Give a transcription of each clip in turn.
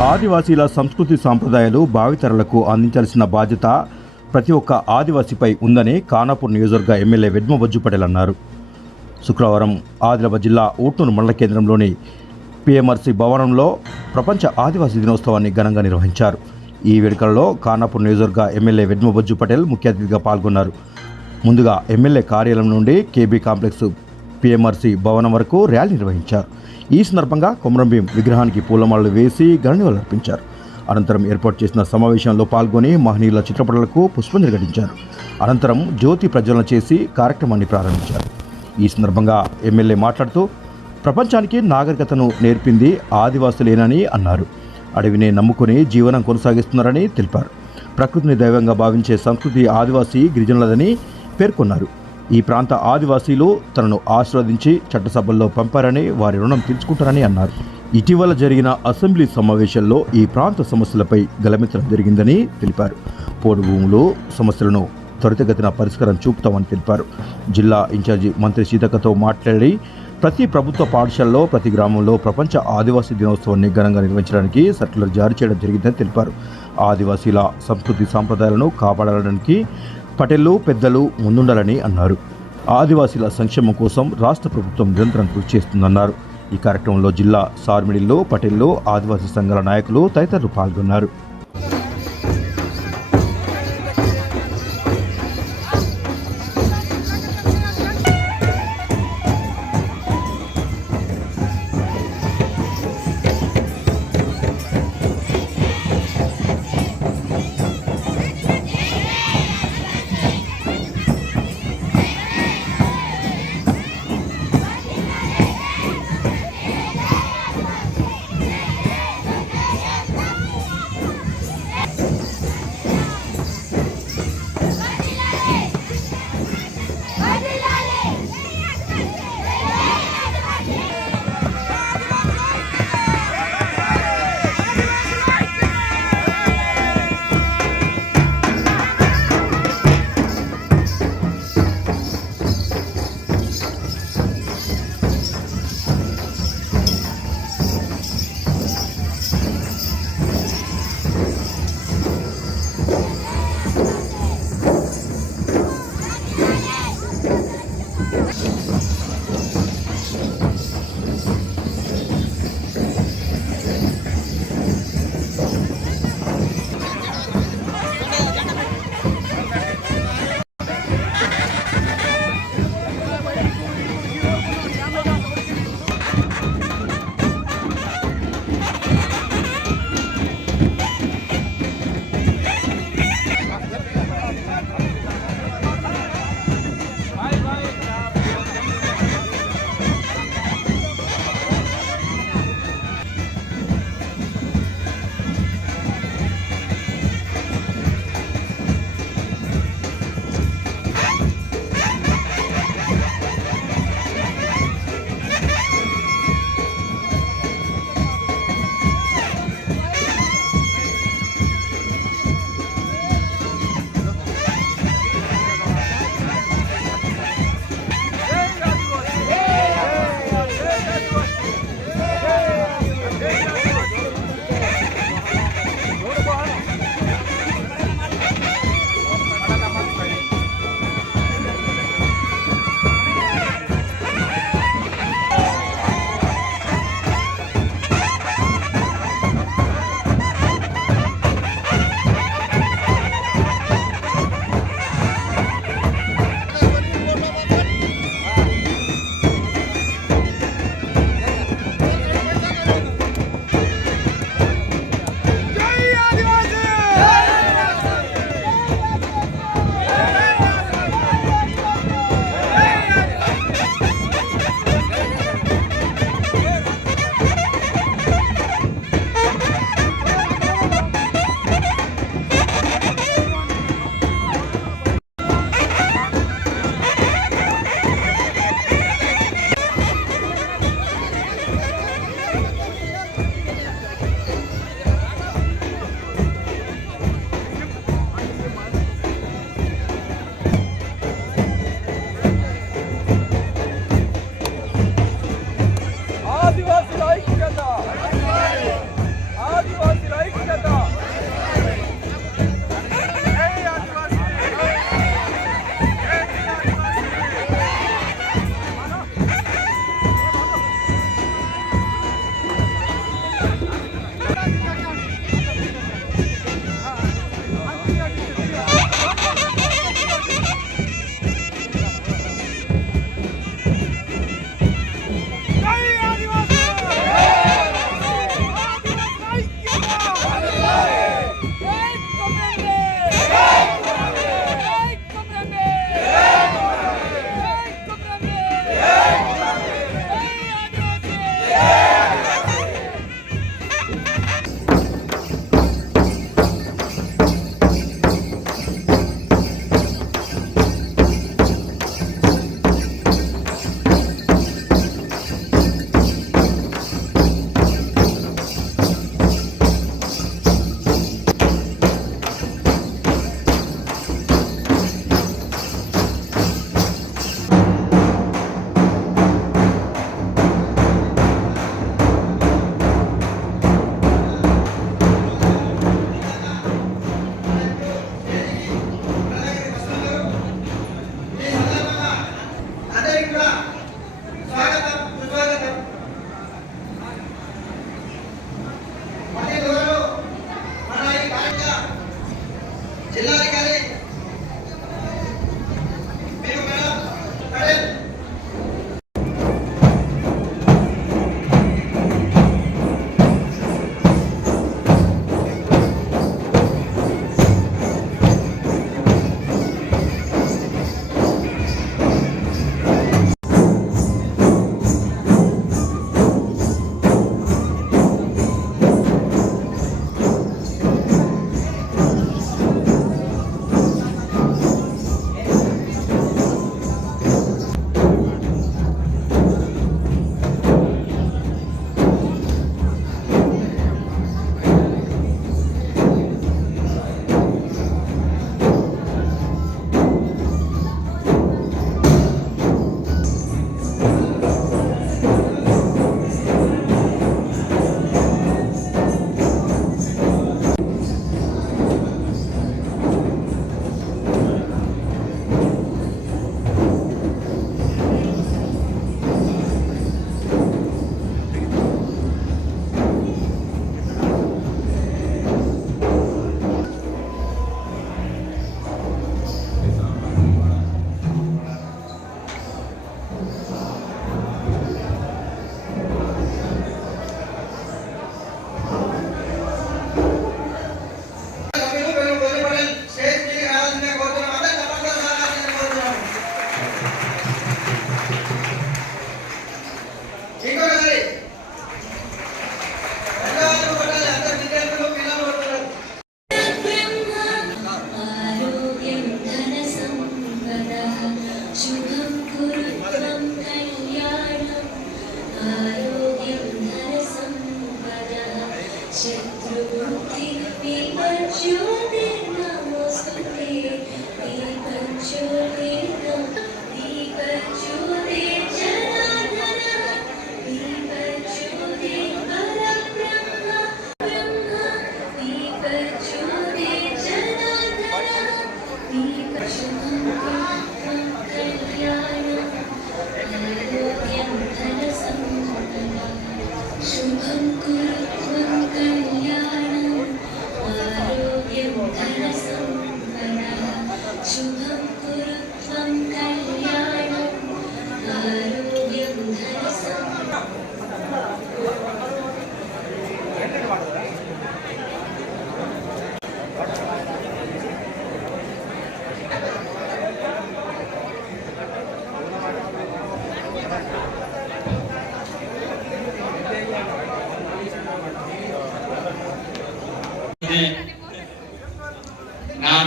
ఆదివాసీల సంస్కృతి సాంప్రదాయాలు భావితరాలకు అందించాల్సిన బాధ్యత ప్రతి ఒక్క ఆదివాసీపై ఉందని ఖానాపూర్ నియోజకవర్గ ఎమ్మెల్యే వెడ్మ బజ్జు పటేల్ అన్నారు. శుక్రవారం ఆదిలాబాద్ జిల్లా ఊట్నూరు మండల కేంద్రంలోని పిఎంఆర్సీ భవనంలో ప్రపంచ ఆదివాసీ దినోత్సవాన్ని ఘనంగా నిర్వహించారు. ఈ వేడుకలలో ఖానాపూర్ నియోజకవర్గ ఎమ్మెల్యే వెడ్మ బజ్జు పటేల్ ముఖ్య అతిథిగా పాల్గొన్నారు. ముందుగా ఎమ్మెల్యే కార్యాలయం నుండి కేబీ కాంప్లెక్స్ పిఎంఆర్సీ భవనం వరకు ర్యాలీ నిర్వహించారు. ఈ సందర్భంగా కొమరంభీం విగ్రహానికి పూలమాలలు వేసి ఘననివాళులర్పించారు. అనంతరం ఏర్పాటు చేసిన సమావేశంలో పాల్గొని మహనీయుల చిత్రపటాలకు పుష్పాంజలి ఘటించారు. అనంతరం జ్యోతి ప్రజ్వలన చేసి కార్యక్రమాన్ని ప్రారంభించారు. ఈ సందర్భంగా ఎమ్మెల్యే మాట్లాడుతూ ప్రపంచానికి నాగరికతను నేర్పింది ఆదివాసులేనని అన్నారు. అడవిని నమ్ముకుని జీవనం కొనసాగిస్తున్నారని తెలిపారు. ప్రకృతిని దైవంగా భావించే సంస్కృతి ఆదివాసీ గిరిజనులదని పేర్కొన్నారు. ఈ ప్రాంత ఆదివాసీలు తనను ఆశీర్వదించి చట్టసభల్లో పంపారని, వారి రుణం తీర్చుకుంటారని అన్నారు. ఇటీవల జరిగిన అసెంబ్లీ సమావేశాల్లో ఈ ప్రాంత సమస్యలపై గలమెత్తడం జరిగిందని తెలిపారు. పోడు భూములు సమస్యలను త్వరితగతిన పరిష్కారం చూపుతామని తెలిపారు. జిల్లా ఇన్ఛార్జి మంత్రి సీతక్కతో మాట్లాడి ప్రతి ప్రభుత్వ పాఠశాలలో ప్రతి గ్రామంలో ప్రపంచ ఆదివాసీ దినోత్సవాన్ని ఘనంగా నిర్వహించడానికి సర్క్యులర్ జారీ చేయడం జరిగిందని తెలిపారు. ఆదివాసీల సంస్కృతి సాంప్రదాయాలను కాపాడడానికి పటేళ్లు పెద్దలు ముందుండాలని అన్నారు. ఆదివాసీల సంక్షేమం కోసం రాష్ట్ర ప్రభుత్వం నిరంతరం కృషి చేస్తుందన్నారు. ఈ కార్యక్రమంలో జిల్లా సార్మిడిల్లో పటేళ్లు, ఆదివాసీ సంఘాల నాయకులు తదితరులు పాల్గొన్నారు.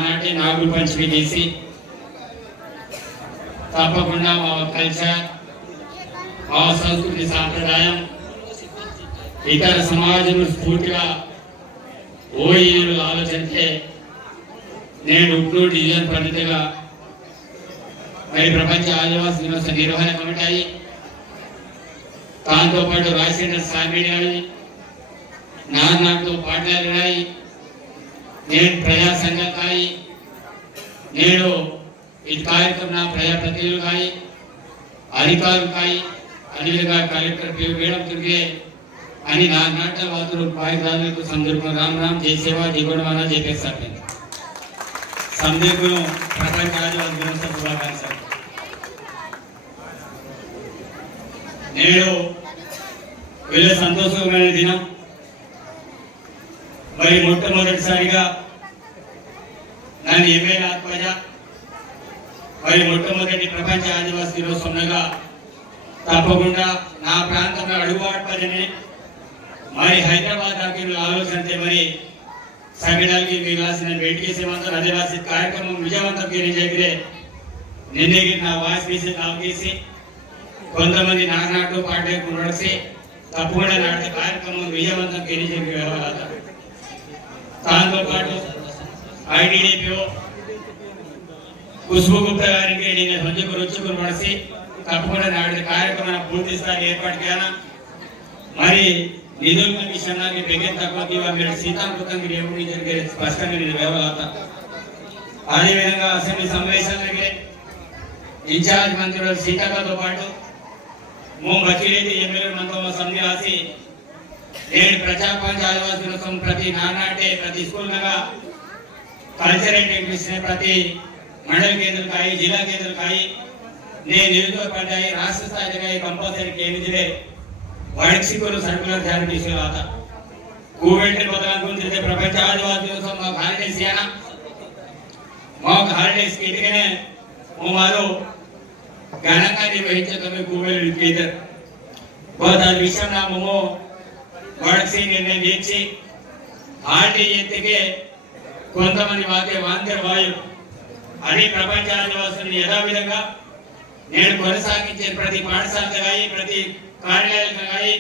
నాటి నాగుల పంచమి చేసి తప్పకుండా మా కల్చర్, మా సంస్కృతి సాంప్రదాయం ఇతర సమాజం స్ఫూర్తిగా ఓఈలు ఆలోచించే నేను ఉట్నూరు డివిజన్ పరిధిగా మరి ప్రపంచ ఆదివాసీ దినోత్సవ నిర్వహణ కమిటీ, దాంతోపాటు రాజశేఖర స్వామి నాతో పాఠాలు ఉన్నాయి, నేను ప్రజా సంఘాయి, నేను ఈ కార్యక్రమం ప్రజాప్రతినిధులు కాయి, అధికారులు కాయి, అదేవిధంగా కలెక్టర్ మేడం తిరిగే అని నా నాట వాతులు పాయిదారులకు సందర్భం రామ్ రామ్ జై సేవ దిగుడమని చెప్పేస్తారు. సందర్భం ప్రపంచ ఆదివాసీ దినోత్సవ శుభాకాంక్షలు. నేను వీళ్ళ సంతోషమైన దినం. మరి మొట్టమొదటిసారిగా నన్ను ఎమ్మెల్యే ఆత్మజ మరి మొట్టమొదటి ప్రపంచ ఆదివాసీ దినోత్సవంగా తప్పకుండా నా ప్రాంతంలో అడుగుబాటుపదని మరి హైదరాబాద్ దాకా ఆలోచన మరి సంఘటనకి మీరు రాసిన వేటికి సేవంతో ఆదివాసీ కార్యక్రమం విజయవంతం జరిగితే నిన్నే నా వాయిస్ తీసి తాగేసి కొంతమంది నాటు పాటకు నడిచి తప్పకుండా నాటి కార్యక్రమం విజయవంతం జరిగే దాంతో పాటు ఐడిడిపిఓ ఖుష్బూ గుప్తా గారికి నేను సంజకు రుచుకుని పడిసి తప్పకుండా నాటి కార్యక్రమం పూర్తి స్థాయి ఏర్పాటు చేయాలా. మరి నిధుల కమిషన్కి దగ్గర తక్కువ మీరు సీతాంకృతంగా ఏమి జరిగే స్పష్టంగా నేను వ్యవహార. అదేవిధంగా అసెంబ్లీ సమావేశాలకి ఇన్ఛార్జ్ మంత్రులు సీతక్కతో పాటు బచ్చిరెడ్డి ఎమ్మెల్యే మనతో సమ్మె రాసి నేను ప్రజాపంచ ఆదివాసీ దినోత్సవం ప్రతి నానాటే ప్రతి స్కూల్గా కల్చరల్ యాక్టివిటీస్ ప్రతి మండల కేంద్రకాయి జిల్లా కేంద్రకాయి నేను నిరుద్యోగపడ్డాయి రాష్ట్ర స్థాయిగా కంపల్సరీ కేంద్రే వార్షికులు సర్కులర్ జారీ తీసుకురాత కోవిడ్ బదలాగుంటే ప్రపంచ ఆదివాసీ దినోత్సవం మాకు హాలిడేస్ ఇయ్యానా మాకు హాలిడేస్ ఇదిగానే మారు ఘనంగా నిర్వహించే కోవిడ్ కేంద్ర దాని విషయం నామో వాడిసి నిర్ణయం చేసి హాలిడే ఎత్తికే కొంతమంది వాకే వాంతర్ వాయు అని ప్రపంచ ఆదివాసులను యథావిధంగా నేను కొనసాగించే ప్రతి పాఠశాలగాయి ప్రతి కార్యాలయంగాయి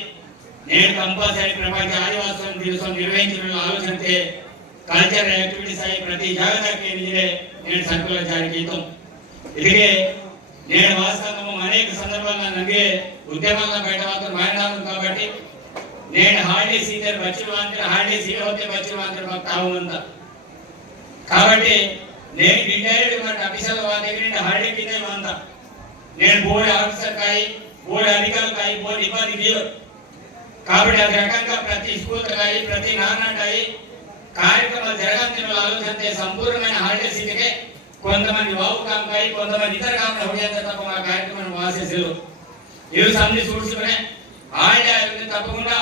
నేను కంపల్సరీ ప్రపంచ ఆదివాసుల దినోత్సవం నిర్వహించడం ఆలోచనతే కల్చరల్ యాక్టివిటీస్ అయి ప్రతి జాగ్రత్తకి నేను సర్కులర్ జారీ చేయటం. ఇదిగే నేను వాస్తవంగా అనేక సందర్భాల్లో నన్గే ఉద్యమాల్లో బయట మాత్రం మాట్లాడను కాబట్టి నేను హాలిడేస్ ఇద్దరు బచ్చులు మాత్రం హాలిడేస్ ఇవ్వతే బచ్చులు మాత్రం మాకు తావుందా కాబట్టి నేను ఇండైరెక్ట్ మన ఆఫీసర్ వాళ్ళ దగ్గర హాలిడే కింద ఉందా నేను బోర్డు ఆఫీసర్ కాయి బోర్డు అధికారులు కాయి బోర్డు ఇబ్బంది లేదు కాబట్టి అది రకంగా ప్రతి స్కూల్ కాయి ప్రతి నాన్నకాయి కార్యక్రమాలు జరగాల్సిన ఆలోచన సంపూర్ణమైన హాలిడేస్ ఇదిగే కొంతమంది వావు కాంకాయి కొంతమంది ఇతర కాకుండా హోజేత తప్ప మా కార్యక్రమం వాసేసారు ఇవి సంధి చూసుకునే హాలిడే తప్పకుండా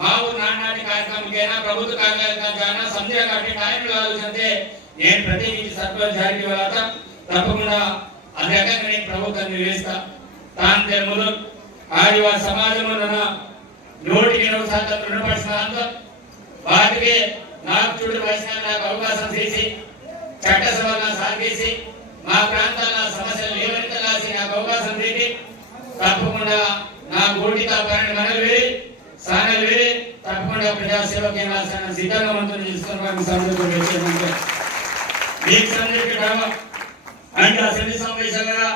మా ఊరు నాటి కార్యక్రమంకైనా ప్రభుత్వ కార్యాలయాలకైనా సంధ్య కాబట్టి టైంలో ఆలోచన నేను ప్రతి సర్కులర్ జారీ తర్వాత తప్పకుండా అది రకంగా నేను ప్రభుత్వం నిర్వహిస్తా. దాని తెలుగులో ఆదివాసీ సమాజంలో 100% రుణపడిన వాటికి నాకు చూడు వయసు నాకు అవకాశం చేసి చట్టసభలో సాగేసి మా ప్రాంతాల సమస్యలు లేవనెత్తలాసి నాకు అవకాశం చేసి తప్పకుండా నా గోటితో పన్నెండు మనలు వేరి సానలు వేరి తప్పకుండా ప్రజాసేవకి రాసిన సిద్ధంగా మంత్రులు తీసుకుని సందర్భం వచ్చేదంటే మీకు సందర్భం కావాలి అంటే అసెంబ్లీ సమావేశాలుగా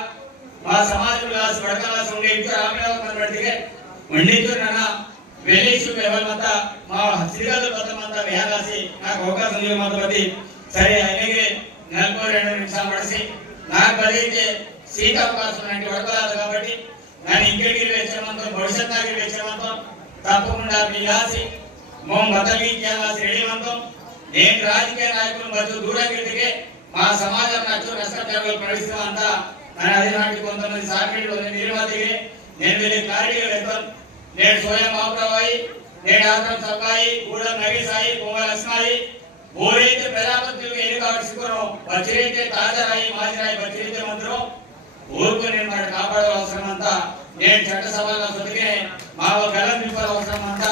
మా సమాజంలో వడకాలాసి ఉండే ఇంట్లో రామరావు పడితే వండితో నాన్న వెళ్ళేసి మత మా శ్రీకాళ పదమంతా వేయాల్సి నాకు అవకాశం ఉంది మాత్రమతి సరే అలాగే 42 నిమిషాలు పడిసి నాకు బదిలైతే సీట్ అవకాశం అంటే వడకలాదు కాబట్టి నేను ఇంకెడికి వేసేమంతా భవిష్యత్ నాకి వేసేమంతా తప్పకుండా మీ ఆసి మో మతకి చేయాల్సి రెడీ అంతం నేను రాజకీయ నాయకులు మధ్య దూరంగా మా సమాజం నచ్చు నష్టపరిహారాలు ప్రవేశిస్తామంతా నేను అదే నాటి కొంతమంది సార్వీలు నిర్వాధికి నేను వెళ్ళి క్లారిటీగా వెళ్తాను నేను స్వయం బాబురావు నేను ఆత్మ సబ్బాయి కూడా నగేశాయి కోమలస్నాయి బోరైతే ప్రజాపతిగా ఎన్నికలు సిక్కును బచ్చిరైతే తాజరాయి మాజరాయి బచ్చిరైతే మంత్రం ఊరుకు నేను మరి కాపాడే అవసరం అంతా నేను చట్టసభలో సొదిగే మా గలం నింపాల అవసరం అంతా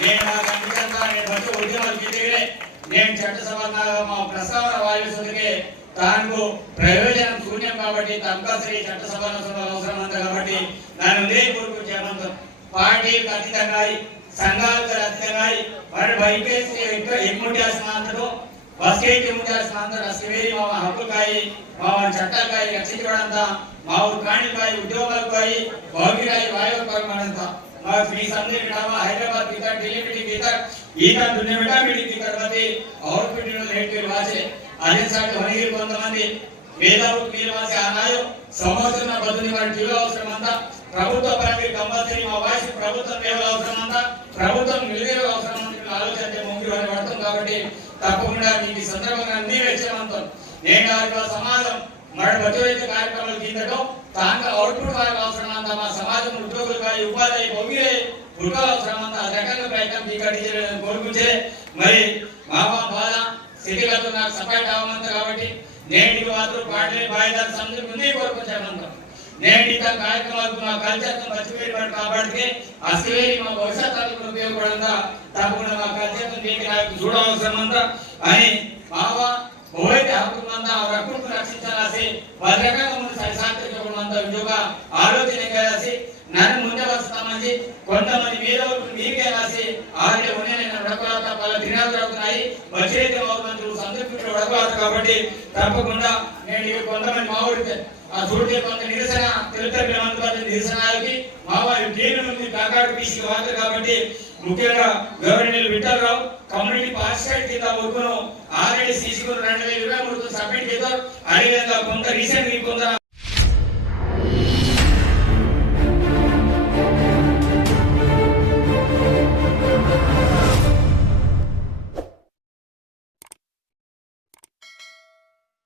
నేను మా ఖండితంగా నేను వచ్చి ఉద్యమాలు గీతగిరే నేను చట్టసభ మా ప్రస్తావన వాయు సొదిగే దానికి ప్రయోజనం శూన్యం కాబట్టి కంపల్సరీ చట్టసభలో అవసరం అంతా కాబట్టి దాని ఉదయ కోరుకు చేయమంటాం పార్టీలకు అతీతంగా సంఘాలకు అతీతంగా మరి వైపేసి ఎమ్ముంటాల్సిన అంతటో బస్కేకి ఎమ్ముంటాల్సిన అంతటో అసలు మా హక్కులకాయి మా చట్టాలకాయి రక్షించడంతా మా ఊరు ప్రాణికాయి ఉద్యోగాలకాయి భౌతికాయి వాయువులంతా మా మీ సందర్భ హైదరాబాద్ की दिल्ली मीटिंग की ఈత దునియా మీటింగ్ की బట్టి और मीटिंग रेट के वाचे అదే సాటి హరిగిరి కొంతమంది వేదాలకు మీరు వాసి ఆనాయో సంవత్సరం బదుని వారి జీవ అవసరం అంతా ప్రభుత్వ పరంగా కంపల్సరీ మా వాయిస్ ప్రభుత్వం లేవల అవసరం అంతా ప్రభుత్వం నిలవేల అవసరం అంతా ఆలోచన ముందు వారి పడతాం కాబట్టి తప్పకుండా మీకు సందర్భంగా అన్ని వచ్చామంటాం నేను సమాజం మన బతుకైతే కార్యక్రమాలు కిందటో తాంగా అవుట్పుట్ వారికి అవసరం అంతా మా సమాజం ఉద్యోగులుగా ఉపాధి భోగిలే ఉద్యోగ అవసరం అంతా ఆ రకంగా ప్రయత్నం ఇక్కడ కోరుకుంటే మరి మామా బాధ సిటీలతో నాకు సపోర్ట్ అవ్వమంటారు కాబట్టి నేటికి మాత్రం పాటలే బాయిదారు సందర్భం ముందే కోరుకుంటామంటాం నేటి కార్యక్రమాలకు మా కల్చర్తో మర్చిపోయి కాబట్టి అసలే మా భవిష్యత్తు ఉపయోగపడంతా తప్పకుండా మా కల్చర్తో నీటి నాకు చూడవలసిన అంతా అని మావా ఓవైతే హక్కులంతా హక్కులను రక్షించాల్సి వారి రకంగా ముందు సాంకేతికంతా ఉద్యోగ ఆలోచన చేయాల్సి నన్ను ముందే వస్తామని కొంతమంది మీద మీకే రాసి ఆల్రెడీ ఉన్నాయి వడకలాత వాళ్ళ దినాలు జరుగుతున్నాయి వచ్చేది మంత్రులు సంతృప్తి వడకలాత కాబట్టి తప్పకుండా నేను కొంతమంది మా ఊరికి ఆ చూడితే కొంత నిరసన తెలుగు నిరసనకి మా వారి ట్రైన్ ఉంది కాకాడు పీసీ వార్త కాబట్టి ముఖ్యంగా గవర్నర్ విఠలరావు కమ్యూనిటీ పార్టిసిపేట్ కింద వర్కును ఆల్రెడీ సీసీ 2023 సబ్మిట్ చేశారు అడిగేందుకు కొంత రీసెంట్ కొంత